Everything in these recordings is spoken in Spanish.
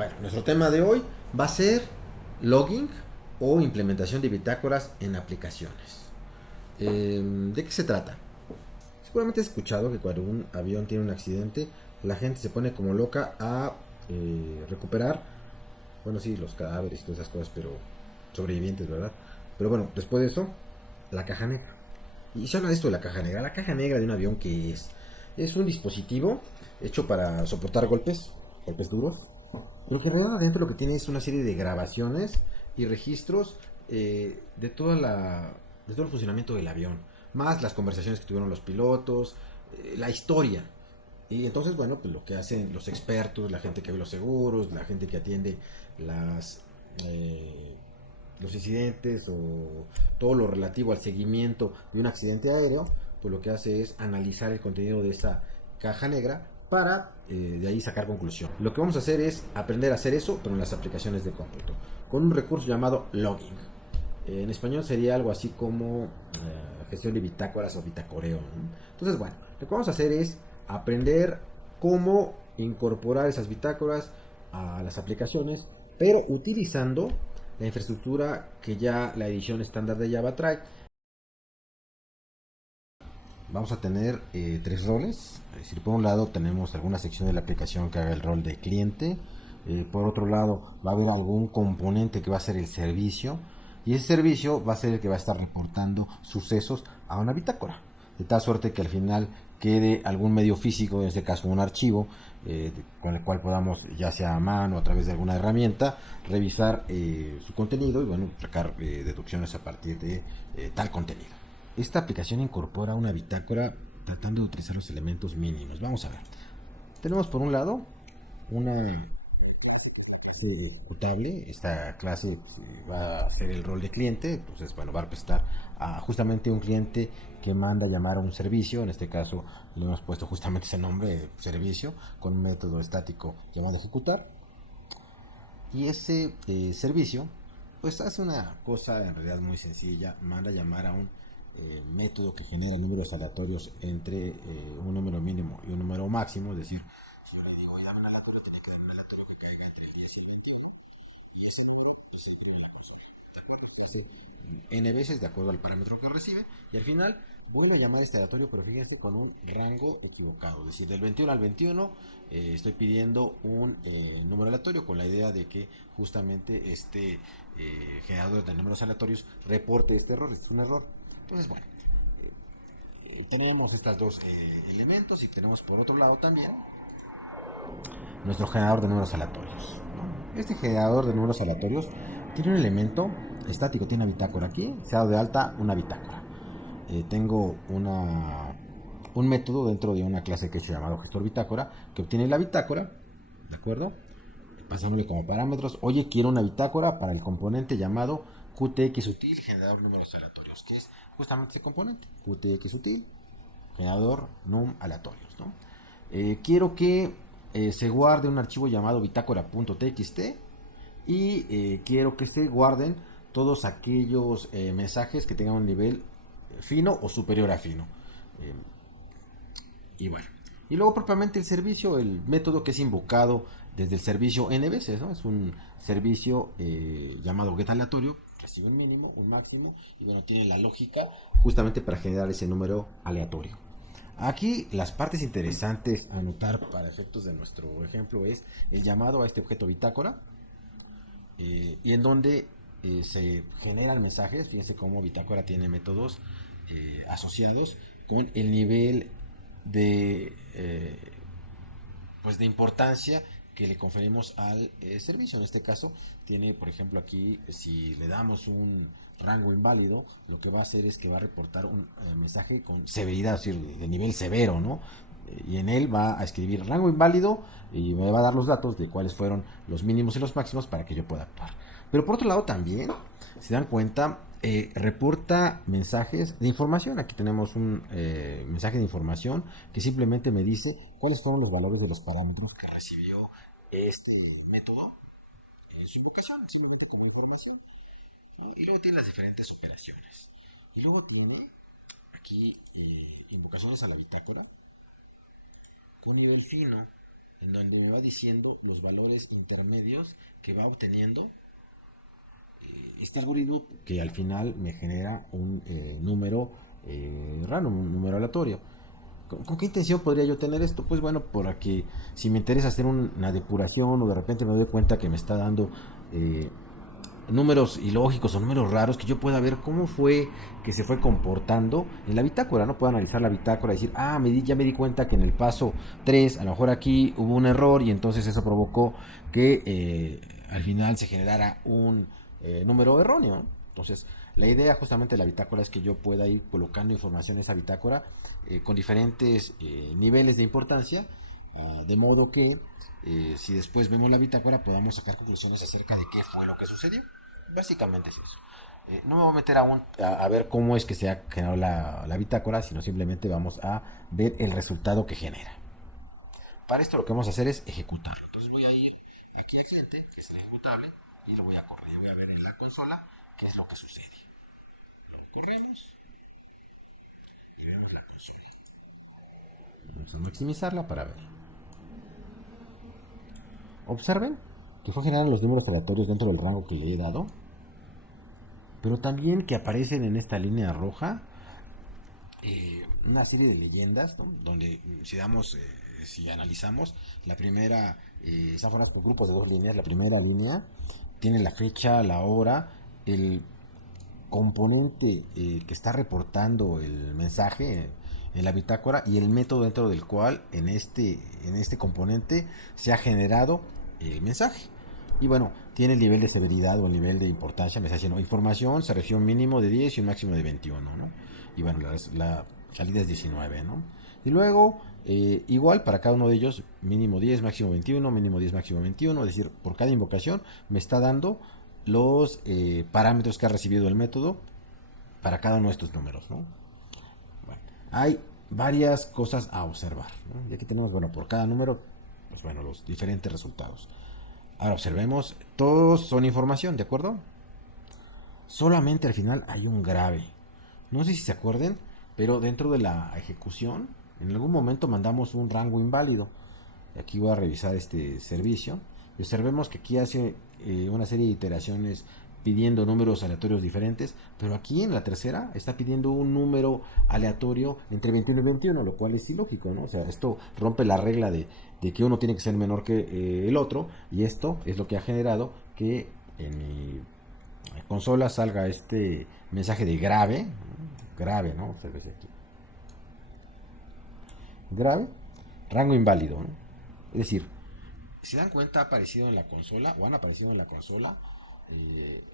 Bueno, nuestro tema de hoy va a ser logging o implementación de bitácoras en aplicaciones. ¿De qué se trata? Seguramente has escuchado que cuando un avión tiene un accidente, la gente se pone como loca a recuperar, bueno, sí, los cadáveres y todas esas cosas, pero sobrevivientes, ¿verdad? Pero bueno, después de eso, la caja negra. Y se habla de esto de la caja negra. La caja negra de un avión que es un dispositivo hecho para soportar golpes, golpes duros, pero que en realidad adentro lo que tiene es una serie de grabaciones y registros de todo el funcionamiento del avión, más las conversaciones que tuvieron los pilotos, la historia. Y entonces, bueno, pues lo que hacen los expertos, la gente que ve los seguros, la gente que atiende las, eh, los incidentes o todo lo relativo al seguimiento de un accidente aéreo, pues lo que hace es analizar el contenido de esa caja negra para de ahí sacar conclusión. Lo que vamos a hacer es aprender a hacer eso, pero en las aplicaciones de cómputo, con un recurso llamado logging. En español sería algo así como gestión de bitácoras o bitacoreo, ¿no? Entonces, bueno, lo que vamos a hacer es aprender cómo incorporar esas bitácoras a las aplicaciones, pero utilizando la infraestructura que ya la edición estándar de Java trae. Vamos a tener tres roles. Es decir, por un lado tenemos alguna sección de la aplicación que haga el rol de cliente. Por otro lado va a haber algún componente que va a ser el servicio. Y ese servicio va a ser el que va a estar reportando sucesos a una bitácora. De tal suerte que al final quede algún medio físico, en este caso un archivo, con el cual podamos, ya sea a mano o a través de alguna herramienta, revisar su contenido y bueno, sacar deducciones a partir de tal contenido. Esta aplicación incorpora una bitácora tratando de utilizar los elementos mínimos. Vamos a ver. Tenemos por un lado una ejecutable. Esta clase va a hacer el rol de cliente. Entonces, bueno, va a prestar a justamente un cliente que manda a llamar a un servicio. En este caso le hemos puesto justamente ese nombre, servicio, con un método estático llamado ejecutar. Y ese servicio, pues hace una cosa en realidad muy sencilla, manda a llamar a un método que genera números aleatorios entre un número mínimo y un número máximo, es decir, si yo le digo, oye, dame un aleatorio, tiene que dar un aleatorio que caiga entre el 10 y el 21, y es hace n veces de acuerdo al parámetro que recibe, y al final vuelvo a llamar este aleatorio, pero fíjense con un rango equivocado, es decir, del 21 al 21 estoy pidiendo un número aleatorio con la idea de que justamente este generador de números aleatorios reporte este error, este es un error. Entonces, bueno, tenemos estos dos elementos y tenemos por otro lado también nuestro generador de números aleatorios, ¿no? Este generador de números aleatorios tiene un elemento estático, tiene una bitácora aquí, se ha dado de alta una bitácora. Tengo un método dentro de una clase que se llama gestor bitácora que obtiene la bitácora, ¿de acuerdo? Pasándole como parámetros, oye, quiero una bitácora para el componente llamado QTXUtil generador de números aleatorios, que es justamente ese componente, QTXUtil generador num aleatorios, ¿no? Quiero que se guarde un archivo llamado bitácora.txt y quiero que se guarden todos aquellos mensajes que tengan un nivel fino o superior a fino. Eh, y bueno, y luego propiamente el servicio, el método que es invocado desde el servicio n veces, ¿no? Es un servicio llamado get aleatorio, recibe un mínimo, un máximo, y bueno, tiene la lógica justamente para generar ese número aleatorio. Aquí las partes interesantes a notar para efectos de nuestro ejemplo es el llamado a este objeto bitácora y en donde se generan mensajes. Fíjense cómo bitácora tiene métodos asociados con el nivel de, pues de importancia que le conferimos al servicio. En este caso, tiene, por ejemplo, aquí, si le damos un rango inválido, lo que va a hacer es que va a reportar un mensaje con severidad, es decir, de nivel severo, ¿no? Y en él va a escribir rango inválido y me va a dar los datos de cuáles fueron los mínimos y los máximos para que yo pueda actuar. Pero por otro lado también, si dan cuenta, reporta mensajes de información. Aquí tenemos un mensaje de información que simplemente me dice cuáles fueron los valores de los parámetros que recibió este método en su invocación, simplemente como información, ¿no? Y luego tiene las diferentes operaciones. Y luego tiene aquí invocaciones a la bitácora con nivel fino. en donde me va diciendo los valores intermedios que va obteniendo este algoritmo, que al final me genera un número random, un número aleatorio. ¿Con qué intención podría yo tener esto? Pues bueno, para que si me interesa hacer una depuración o de repente me doy cuenta que me está dando números ilógicos o números raros, que yo pueda ver cómo fue que se fue comportando en la bitácora, ¿no? Puedo analizar la bitácora y decir, ya me di cuenta que en el paso 3 a lo mejor aquí hubo un error y entonces eso provocó que al final se generara un número erróneo, ¿no? Entonces, la idea justamente de la bitácora es que yo pueda ir colocando información en esa bitácora con diferentes niveles de importancia, de modo que si después vemos la bitácora podamos sacar conclusiones acerca de qué fue lo que sucedió. Básicamente es eso. No me voy a meter aún a ver cómo es que se ha generado la bitácora, sino simplemente vamos a ver el resultado que genera. Para esto lo que vamos a hacer es ejecutarlo. Entonces voy a ir aquí al cliente, que es el ejecutable, y lo voy a correr. Y voy a ver en la consola qué es lo que sucede. Lo corremos y vemos la consola. Vamos a maximizarla para ver. Observen que fue generando los números aleatorios dentro del rango que le he dado, pero también que aparecen en esta línea roja una serie de leyendas, ¿no? Donde si analizamos, la primera, están formadas por grupos de dos líneas. La primera línea tiene la fecha, la hora, el componente que está reportando el mensaje en la bitácora y el método dentro del cual en este componente se ha generado el mensaje. Y bueno, tiene el nivel de severidad o el nivel de importancia. Me está diciendo información, se refiere un mínimo de 10 y un máximo de 21, ¿no? Y bueno, la salida es 19, ¿no? Y luego, igual para cada uno de ellos, mínimo 10, máximo 21, mínimo 10, máximo 21. Es decir, por cada invocación me está dando los parámetros que ha recibido el método para cada uno de estos números, ¿no? Bueno, hay varias cosas a observar, ¿no? Y aquí tenemos, bueno, por cada número, pues bueno, los diferentes resultados. Ahora observemos, todos son información, ¿de acuerdo? Solamente al final hay un grave. No sé si se acuerden, pero dentro de la ejecución, en algún momento mandamos un rango inválido. Aquí voy a revisar este servicio. Y observemos que aquí hace una serie de iteraciones pidiendo números aleatorios diferentes, pero aquí en la tercera está pidiendo un número aleatorio entre 21 y 21, lo cual es ilógico, ¿no? O sea, esto rompe la regla de que uno tiene que ser menor que el otro, y esto es lo que ha generado que en mi consola salga este mensaje de grave, grave, ¿no? Observe aquí. Grave, rango inválido, ¿no? Es decir, si dan cuenta, ha aparecido en la consola o han aparecido en la consola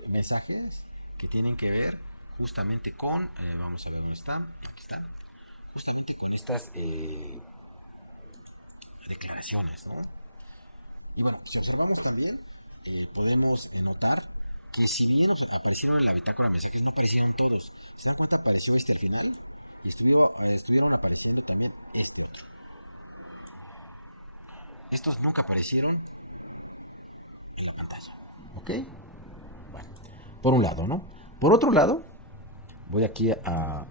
mensajes que tienen que ver justamente con, vamos a ver dónde están, aquí están, justamente con estas declaraciones, ¿no? Y bueno, si observamos también, podemos notar que si bien aparecieron en la bitácora mensajes, no aparecieron todos. ¿Se dan cuenta? Apareció este al final y estuvieron apareciendo también este otro. Estos nunca aparecieron en la pantalla. ¿Ok? Bueno, por un lado, ¿no? Por otro lado, voy aquí a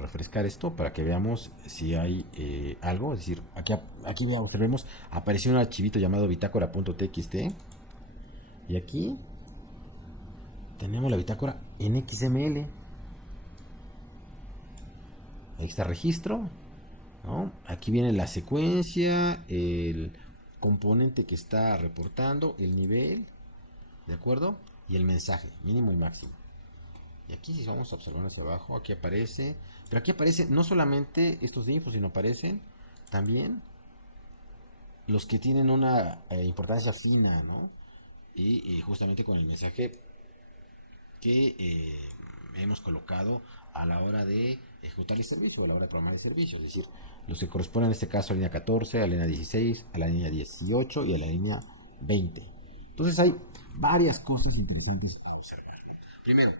refrescar esto para que veamos si hay algo. Es decir, aquí observemos, apareció un archivito llamado bitácora.txt. Y aquí tenemos la bitácora en XML. Ahí está registro, ¿no? Aquí viene la secuencia, el componente que está reportando, el nivel, ¿de acuerdo? Y el mensaje, mínimo y máximo. Y aquí si vamos a observar hacia abajo, aquí aparece, pero aquí aparece no solamente estos de info, sino aparecen también los que tienen una importancia fina, ¿no? Y justamente con el mensaje que hemos colocado a la hora de ejecutar el servicio o a la hora de programar el servicio, es decir, los que corresponden en este caso a la línea 14, a la línea 16, a la línea 18 y a la línea 20. Entonces hay varias cosas interesantes a observar, ¿no? Primero,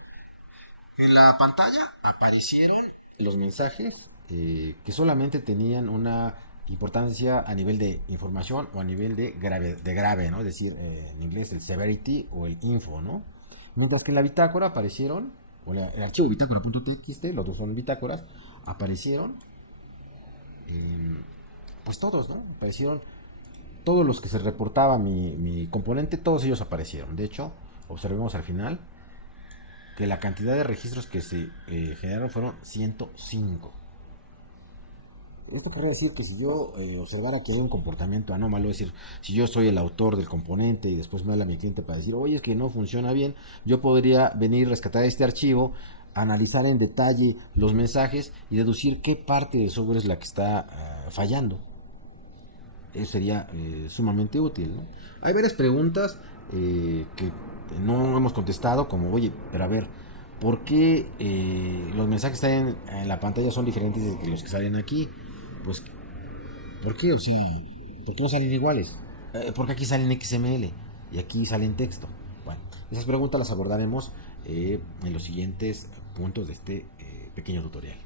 en la pantalla aparecieron los mensajes que solamente tenían una importancia a nivel de información o a nivel de grave, ¿no? Es decir, en inglés el severity o el info, ¿no? Mientras que en la bitácora aparecieron, o el archivo bitácora.txt, los dos son bitácoras, aparecieron, pues todos, ¿no? Aparecieron todos los que se reportaba mi componente, todos ellos aparecieron. De hecho, observemos al final que la cantidad de registros que se generaron fueron 105. Esto querría decir que si yo observara que hay un comportamiento anómalo, es decir, si yo soy el autor del componente y después me habla mi cliente para decir, oye, es que no funciona bien, yo podría venir, rescatar este archivo, analizar en detalle los mensajes y deducir qué parte del software es la que está fallando. Eso sería sumamente útil, ¿no? Hay varias preguntas que no hemos contestado, como, oye, pero a ver, ¿por qué los mensajes que están en la pantalla son diferentes de los que salen aquí? Pues, ¿por qué? O sea, ¿por qué no salen iguales? Porque aquí salen XML y aquí salen texto. Bueno, esas preguntas las abordaremos en los siguientes puntos de este pequeño tutorial.